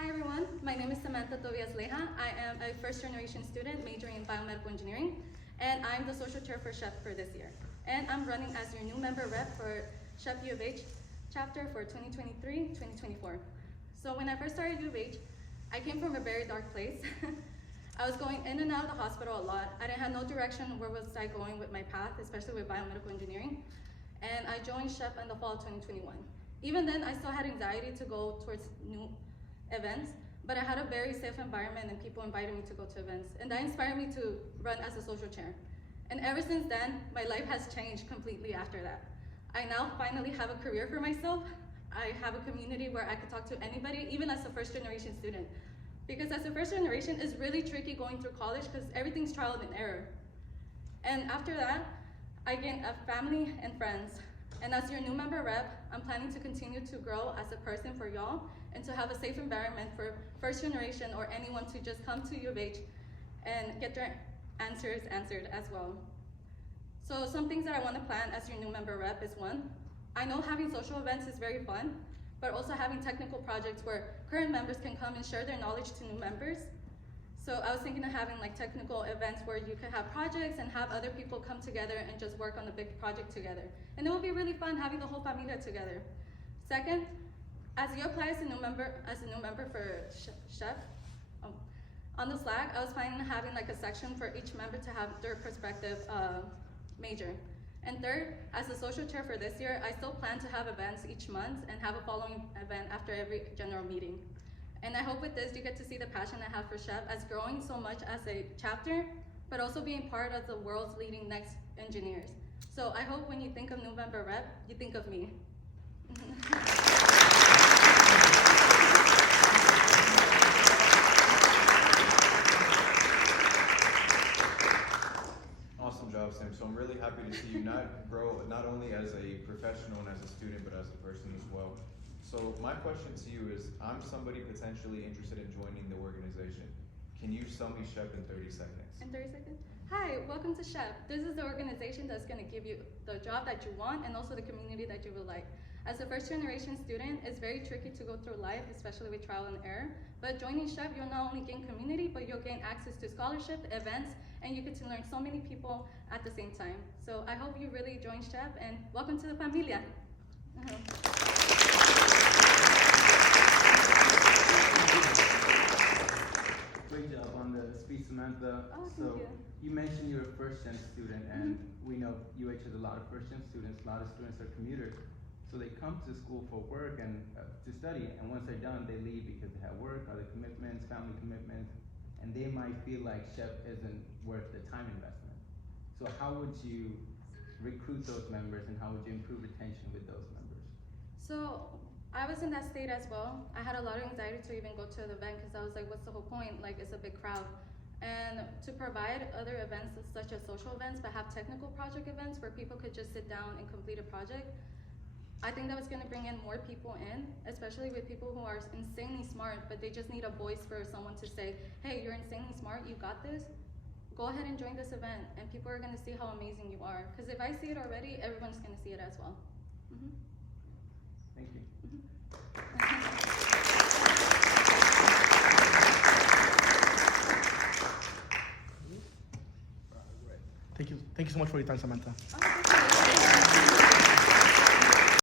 Hi everyone, my name is Samantha Tovias Leija. I am a first generation student majoring in biomedical engineering, and I'm the social chair for SHPE for this year. And I'm running as your new member rep for SHPE-UH chapter for 2023-2024. So when I first started U of H, I came from a very dark place. I was going in and out of the hospital a lot. I didn't have no direction where was I going with my path, especially with biomedical engineering. And I joined SHPE in the fall of 2021. Even then, I still had anxiety to go towards new events, but I had a very safe environment and people invited me to go to events. And that inspired me to run as a social chair. And ever since then, my life has changed completely after that. I now finally have a career for myself. I have a community where I could talk to anybody, even as a first generation student. Because as a first generation, it's really tricky going through college because everything's trial and error. And after that, I gained a family and friends. And as your new member rep, I'm planning to continue to grow as a person for y'all and to have a safe environment for first generation or anyone to just come to U of H and get their answers answered as well. So some things that I want to plan as your new member rep is one, I know having social events is very fun, but also having technical projects where current members can come and share their knowledge to new members. So I was thinking of having like technical events where you could have projects and have other people come together and just work on a big project together. And it would be really fun having the whole familia together. Second, as you apply as a new member for SHPE, on the Slack, I was planning on having like a section for each member to have their prospective major. And third, as a social chair for this year, I still plan to have events each month and have a following event after every general meeting. And I hope with this you get to see the passion I have for SHPE as growing so much as a chapter, but also being part of the world's leading next engineers. So I hope when you think of new member rep, you think of me. Awesome job, Sam. So I'm really happy to see you grow not only as a professional and as a student, but as a person as well. So my question to you is, I'm somebody potentially interested in joining the organization. Can you sell me SHPE in 30 seconds? In 30 seconds? Hi, welcome to SHPE. This is the organization that's going to give you the job that you want and also the community that you would like. As a first generation student, it's very tricky to go through life, especially with trial and error. But joining SHPE, you'll not only gain community, but you'll gain access to scholarship, events, and you get to learn so many people at the same time. So I hope you really join SHPE and welcome to the familia. Great job on the speech, Samantha. Oh, thank so you. you mentioned you're a first-gen student, and we know UH has a lot of first-gen students. A lot of students are commuters, so they come to school for work and to study, and once they're done, they leave because they have work, other commitments, family commitments, and they might feel like SHPE isn't worth the time investment. So how would you recruit those members, and how would you improve retention with those members? So I was in that state as well. I had a lot of anxiety to even go to the event because I was like, what's the whole point? Like, it's a big crowd. And to provide other events such as social events, but have technical project events where people could just sit down and complete a project, I think that was going to bring in more people in, especially with people who are insanely smart, but they just need a voice for someone to say, hey, you're insanely smart, you got this. Go ahead and join this event, and people are going to see how amazing you are. Because if I see it already, everyone's going to see it as well. Thank you. Thank you so much for your time, Samantha. Oh,